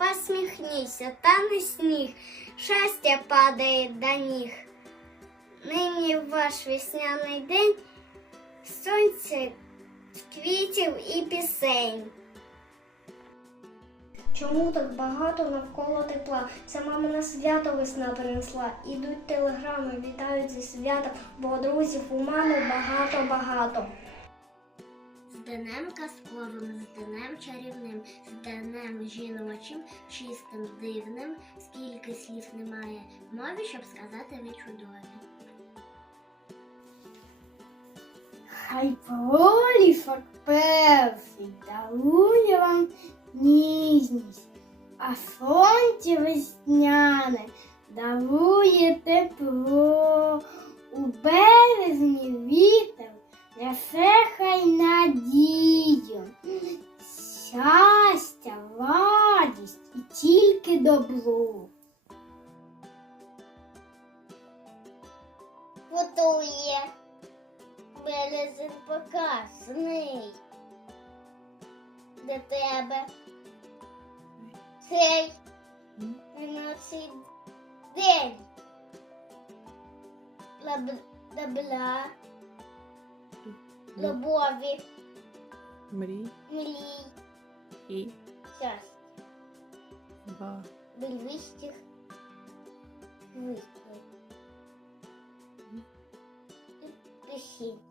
посміхнися, та не сніг, щастя падає до ніг. Нині ваш весняний день, сонце, квітів і пісень. Чому так багато навколо тепла? Це мама на свято весна принесла. Ідуть телеграми, вітають зі святом, бо друзів у мами багато-багато. З казковим, з днем чарівним, з днем жіночим, чистим, дивним, скільки слів немає в мові, щоб сказати ви чудові. Хай пролісок перший дарує вам ніжність, а сонце весняне дарує тепло. У березні добро. Готує. Березень показний. Для тебе. Цей минувший день. Добра, любові, Мрій мрій, і щастя, близьких, виплив. І пісень.